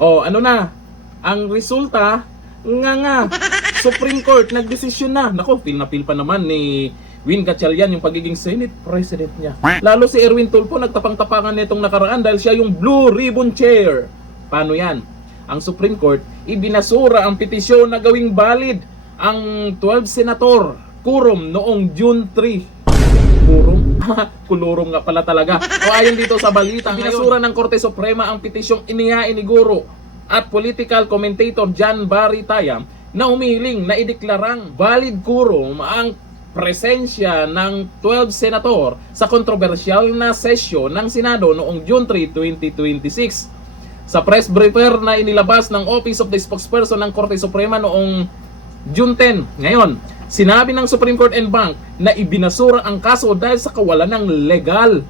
O, ano na? Ang resulta, nga, Supreme Court, nagdesisyon na. Nako, feel na feel pa naman ni Win Gatchalian yung pagiging Senate President niya. Lalo si Erwin Tulfo, nagtapang-tapangan nitong nakaraan dahil siya yung Blue Ribbon Chair. Paano yan? Ang Supreme Court, ibinasura ang petisyon na gawing valid ang 12 senator quorum noong June 3. Quorum? Kulurum nga pala talaga. O ayon dito sa balita, binasura ng Korte Suprema ang petisyong inihain ni Guro at political commentator John Barry Tayam na umihiling na ideklarang valid quorum ang presensya ng 12 senator sa kontrobersyal na sesyon ng Senado noong June 3, 2026. Sa press briefer na inilabas ng Office of the Spokesperson ng Korte Suprema noong June 10, ngayon, sinabi ng Supreme Court en banc na ibinasura ang kaso dahil sa kawalan ng legal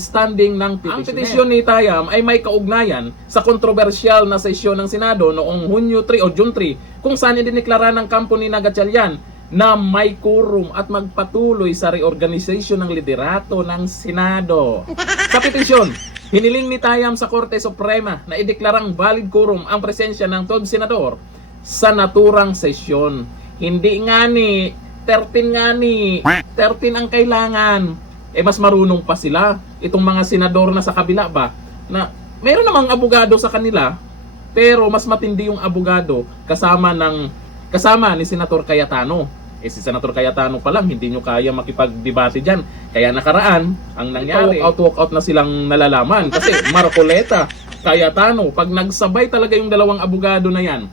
standing ng petitioner. Ang petisyon ni Tayam ay may kaugnayan sa kontrobersyal na sesyon ng Senado noong Hunyo 3 o June 3 kung saan idineklara ng kampo ni Gatchalian na may quorum at magpatuloy sa reorganization ng liderato ng Senado. Sa petisyon, hiniling ni Tayam sa Korte Suprema na ideklarang valid quorum ang presensya ng 12 senador sa naturang sesyon. Hindi nga ni 13 nga ni 13 ang kailangan. Mas marunong pa sila itong mga senador na sa kabila ba na meron namang abogado sa kanila pero mas matindi yung abogado kasama ni Senator Cayetano. Si Senator Cayetano pa lang hindi nyo kaya makipagdebate diyan. Kaya nakaraan ang nangyari, walk out na silang nalalaman kasi Marcoleta, Cayetano, pag nagsabay talaga yung dalawang abogado na yan,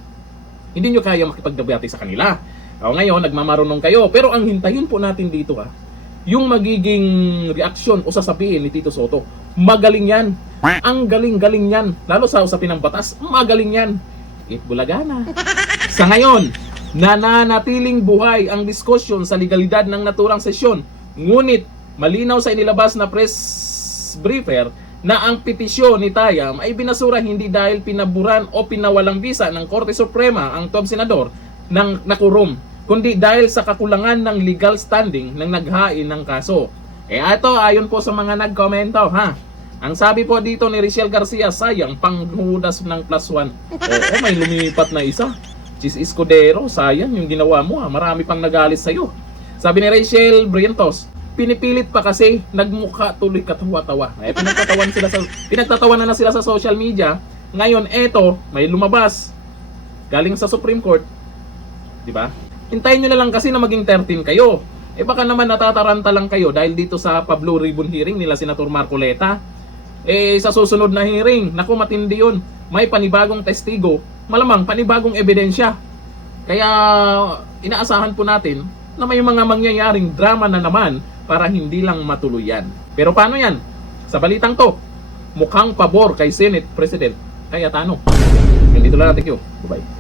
hindi nyo kaya makipagdebate sa kanila. Ngayon, nagmamarunong kayo. Pero ang hintayin po natin dito yung magiging reaksyon o sasabihin ni Tito Soto. Magaling yan. Ang galing-galing yan. Lalo sa usapin ng batas, magaling yan. Bulaga na. Sa ngayon, nananatiling buhay ang diskusyon sa legalidad ng naturang sesyon. Ngunit, malinaw sa inilabas na press briefer na ang petisyon ni Tayam ay binasura hindi dahil pinaburan o pinawalang bisa ng Korte Suprema ang 12 senador ng nakurum, kundi dahil sa kakulangan ng legal standing ng naghain ng kaso. Ito ayon po sa mga nagkomento Ang sabi po dito ni Richelle Garcia, sayang panghudas ng +1. Oo, may lumipat na isa. Chis Escudero, sayang yung ginawa mo marami pang nagalit sa'yo. Sabi ni Rachel Brientos, pinipilit pa kasi nagmukha tuloy katawa-tawa. Pinagtatawanan na sila sa social media. Ngayon may lumabas galing sa Supreme Court. Diba? Hintayin nyo na lang kasi na maging 13 kayo. Baka naman natataranta lang kayo dahil dito sa Blue Ribbon hearing nila Senator Marcoleta. Sa susunod na hearing, naku matindi yun. May panibagong testigo, malamang panibagong ebidensya. Kaya inaasahan po natin na may mga mangyayaring drama na naman para hindi lang matuluyan. Pero paano yan? Sa balitang to, mukhang pabor kay Senate President Cayetano. Dito lang natin. Bye-bye.